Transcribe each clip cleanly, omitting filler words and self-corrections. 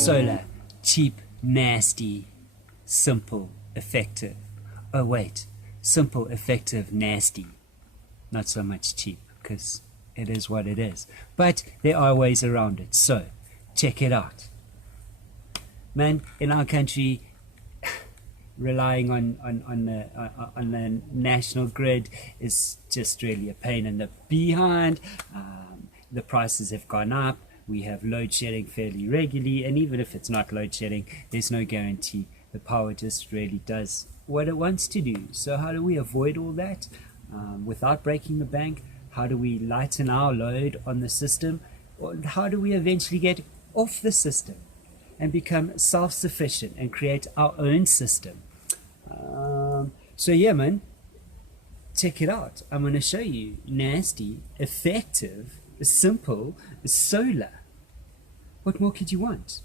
Solar, cheap, nasty, simple, effective. Oh wait, simple, effective, nasty. Not so much cheap, because it is what it is. But there are ways around it, so check it out. Man, in our country, relying on the national grid is just really a pain in the behind. The prices have gone up. We have load shedding fairly regularly, and even if it's not load shedding, there's no guarantee. The power just really does what it wants to do. So how do we avoid all that without breaking the bank? How do we lighten our load on the system? Or how do we eventually get off the system and become self-sufficient and create our own system? So yeah, man, check it out. I'm going to show you nasty, effective, simple, solar. What more could you want?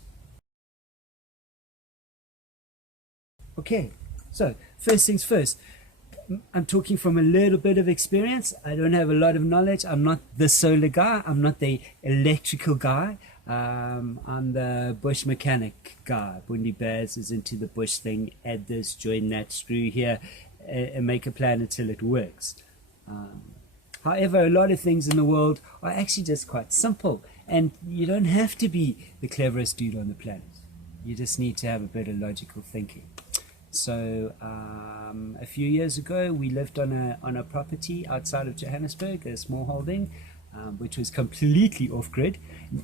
Okay, so first things first. I'm talking from a little bit of experience. I don't have a lot of knowledge. I'm not the solar guy. I'm not the electrical guy. I'm the bush mechanic guy. Bundy Bears is into the bush thing. Add this, join that, screw here, and make a plan until it works. However, a lot of things in the world are actually just quite simple, and you don't have to be the cleverest dude on the planet. You just need to have a bit of logical thinking. So a few years ago, we lived on a property outside of Johannesburg, a small holding, which was completely off-grid.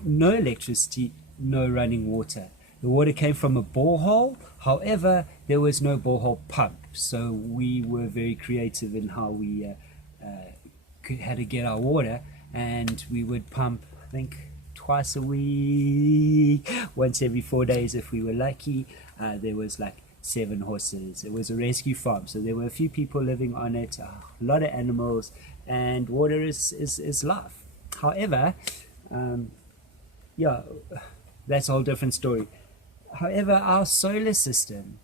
No electricity, no running water. The water came from a borehole. However, there was no borehole pump. So we were very creative in how we had to get our water, and we would pump, I think, twice a week, once every 4 days if we were lucky. There was like 7 horses. It was a rescue farm, so there were a few people living on it, a lot of animals, and water is life. However, yeah, that's a whole different story. However, our solar system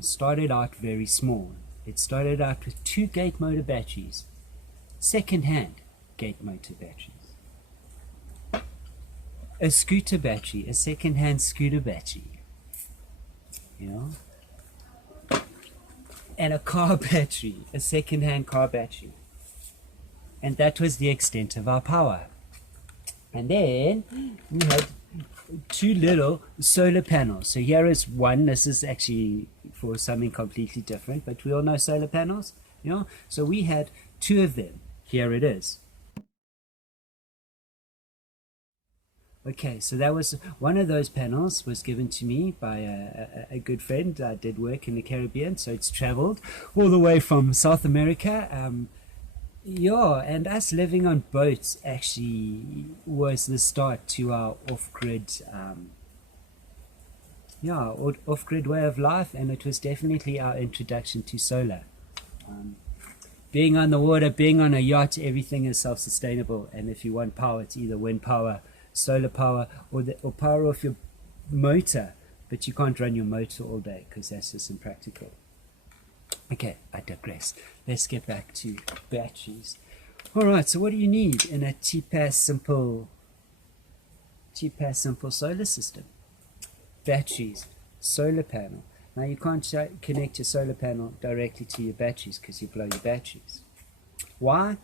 started out very small. It started out with 2 gate motor batteries, second-hand gate motor batteries, a scooter battery, a second-hand scooter battery, you know, and a car battery, a second-hand car battery. And that was the extent of our power. And then we had 2 little solar panels. So here is one. This is actually for something completely different, but we all know solar panels, you know. So we had 2 of them. Here it is. Okay, so that was one of those panels was given to me by a good friend. I did work in the Caribbean, so it's traveled all the way from South America. Yeah, and us living on boats actually was the start to our off-grid, off-grid way of life, and it was definitely our introduction to solar. Being on the water, being on a yacht, everything is self-sustainable, and if you want power, it's either wind power, solar power, or power off your motor, but you can't run your motor all day because that's just impractical. Okay, I digress. Let's get back to batteries. Alright, so what do you need in a cheap-ass simple solar system? Batteries, solar panel. Now you can't connect your solar panel directly to your batteries because you blow your batteries. Why?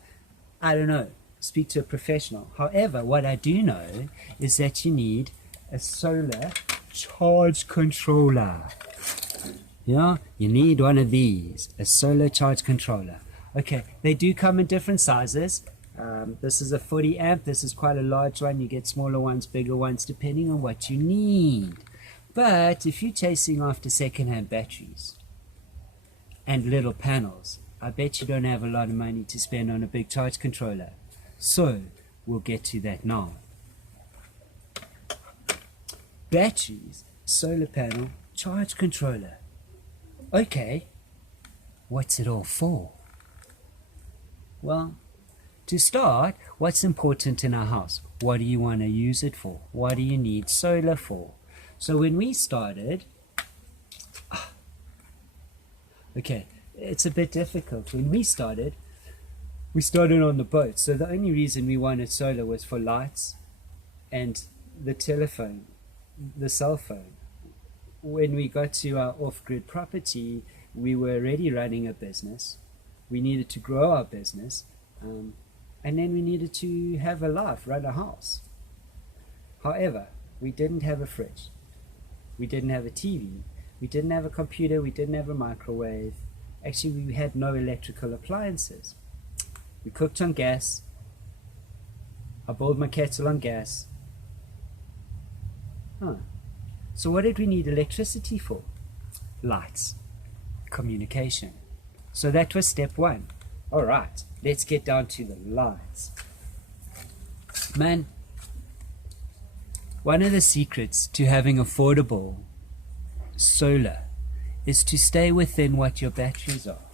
I don't know. Speak to a professional. However, what I do know is that you need a solar charge controller. Yeah, you need one of these, a solar charge controller. Okay, they do come in different sizes. This is a 40 amp. This is quite a large one. You get smaller ones, bigger ones, depending on what you need. But if you're chasing after second-hand batteries and little panels, I bet you don't have a lot of money to spend on a big charge controller. So we'll get to that now. Batteries, solar panel, charge controller. Okay, what's it all for? Well, to start, what's important in our house? What do you want to use it for? What do you need solar for? So when we started, okay, it's a bit difficult. When we started on the boat. So the only reason we wanted solar was for lights and the telephone. the cell phone. When we got to our off-grid property, we were already running a business. We needed to grow our business, and then we needed to have a life, run a house. However, we didn't have a fridge. We didn't have a TV. We didn't have a computer. We didn't have a microwave. Actually, we had no electrical appliances. We cooked on gas. I boiled my kettle on gas. So what did we need electricity for? Lights. Communication. So that was step one. All right, let's get down to the lights. Man, one of the secrets to having affordable solar is to stay within what your batteries are.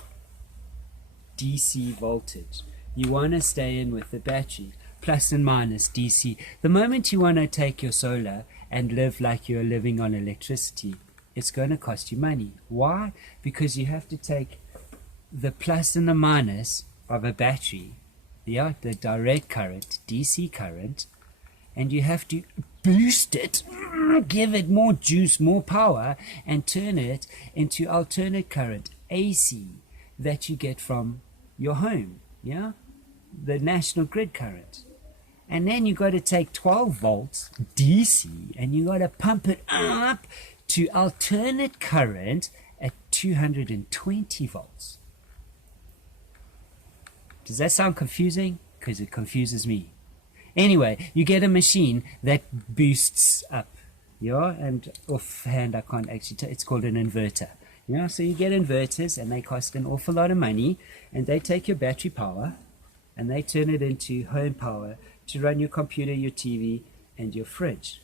DC voltage. You want to stay in with the battery, plus and minus DC. The moment you want to take your solar and live like you're living on electricity, it's going to cost you money. Why? Because you have to take the plus and the minus of a battery, the direct current, DC current, and you have to boost it, give it more juice, more power, and turn it into alternate current, AC, that you get from your home, the national grid current. And then you got to take 12 volts DC and you got to pump it up to alternate current at 220 volts. Does that sound confusing? Because it confuses me. Anyway, you get a machine that boosts up, and offhand I can't actually tell, it's called an inverter. So you get inverters and they cost an awful lot of money, and they take your battery power and they turn it into home power to run your computer, your TV, and your fridge.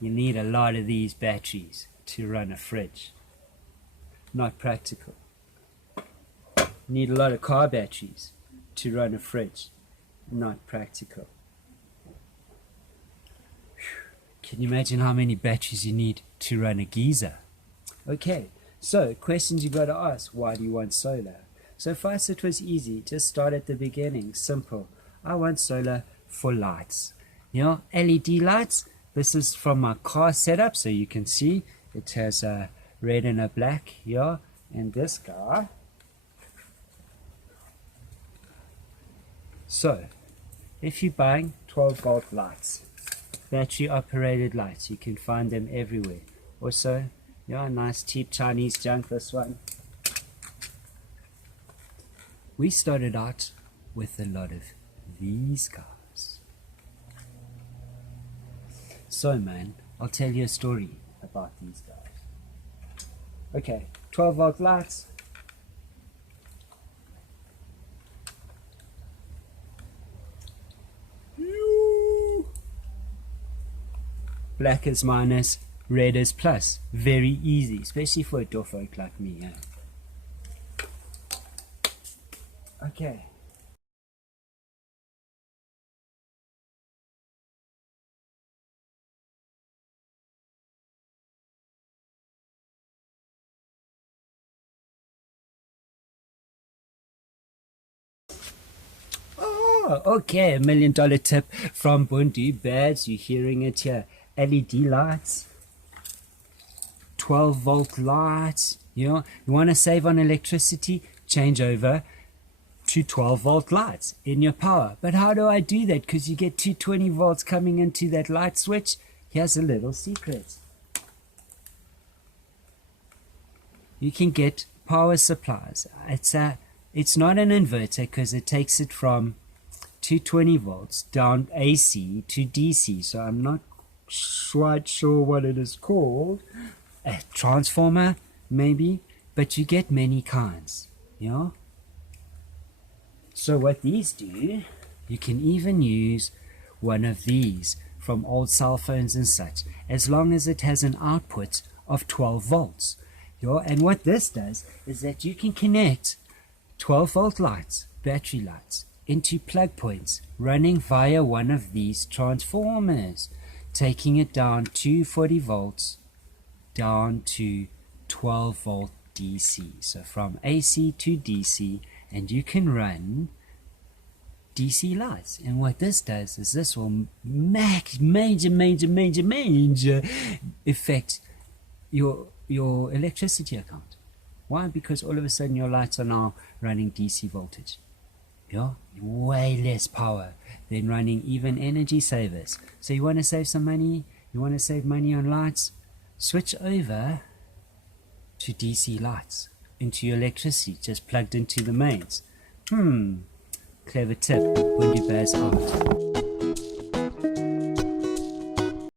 You need a lot of these batteries to run a fridge. Not practical. You need a lot of car batteries to run a fridge. Not practical. Can you imagine how many batteries you need to run a geyser? Okay, so questions you got to ask. Why do you want solar? So for us it was easy. Just start at the beginning. Simple. I want solar for lights. LED lights. This is from my car setup, so you can see it has a red and a black here, and this guy. So if you're buying 12 volt lights, battery operated lights, you can find them everywhere. Also, nice cheap Chinese junk, this one. We started out with a lot of these guys. So man, I'll tell you a story about these guys. Okay, 12 volt lights. Black is minus, red is plus. Very easy, especially for a dwarf like me. Okay. Oh, okay, $1 million tip from Bundu Bads. You're hearing it here. LED lights, 12 volt lights. You want to save on electricity? Change over to 12 volt lights in your power. But how do I do that? Because you get 220 volts coming into that light switch. Here's a little secret. You can get power supplies. It's not an inverter because it takes it from 220 volts down AC to DC. So I'm not quite sure what it is called. A transformer maybe, but you get many kinds. So what these do, you can even use one of these from old cell phones and such, as long as it has an output of 12 volts. And what this does is that you can connect 12 volt lights, battery lights, into plug points running via one of these transformers, taking it down 240 volts down to 12 volt DC. So from AC to DC, and you can run DC lights. And what this does is this will major affect your electricity account. Why? Because all of a sudden your lights are now running DC voltage. Yeah, way less power than running even energy savers. So you want to save some money, you want to save money on lights, switch over to DC lights, into your electricity, just plugged into the mains. Clever tip when you bears out.